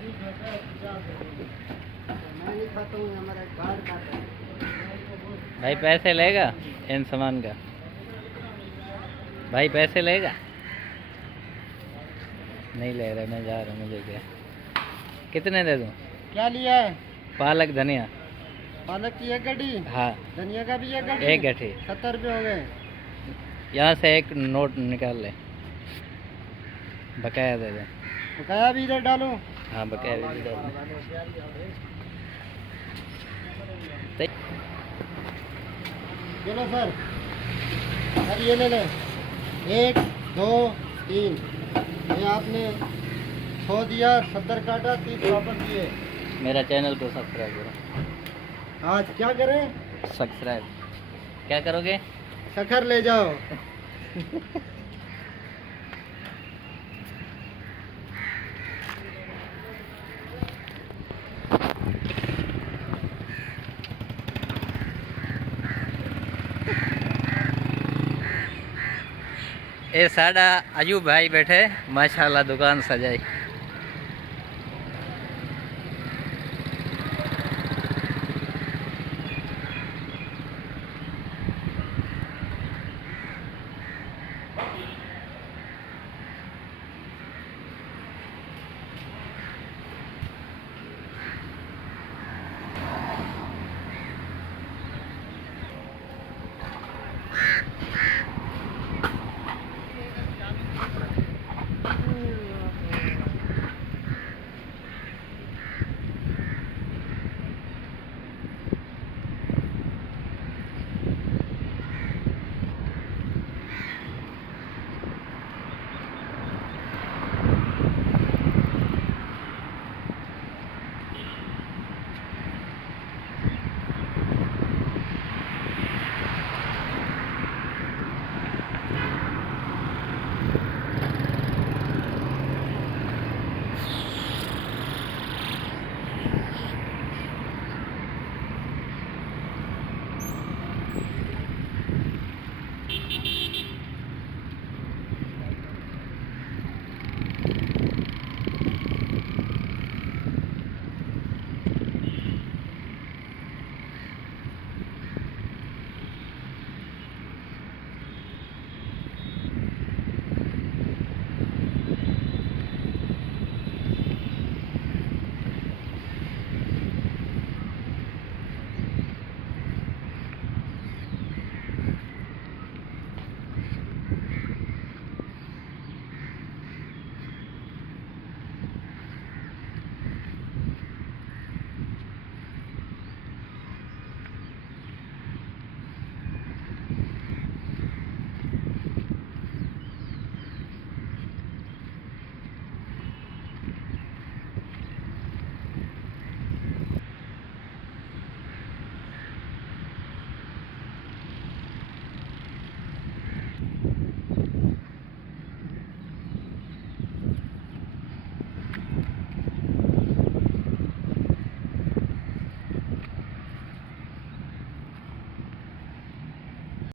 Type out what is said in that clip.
मैं नहीं खाता हूँ, हमारा कार्ड खाता है। भाई पैसे लेगा इन सामान का? भाई पैसे लेगा? नहीं ले रहा, मैं जा रहा हूँ। मुझे क्या, कितने दे दूँ? क्या लिया है? पालक धनिया। पालक की एक गड्डी, हाँ धनिया का भी एक गड्डी। एक गड्ढी। 70 रुपये हो गए। यहाँ से एक नोट निकाल ले, बकाया दे दे। बकाया भी इधर डालो। हाँ बकाया भी डाल दे। चलो सर, सर ये ले लें। 1 2 3, ये आपने 100 दिया, 70 काटा, 30 वापस दिए। मेरा चैनल को सब्सक्राइब करो। आज क्या करें? सब्सक्राइब क्या करोगे? शक्कर ले जाओ। ए साडा अयूब भाई बैठे, माशाल्लाह दुकान सजाई।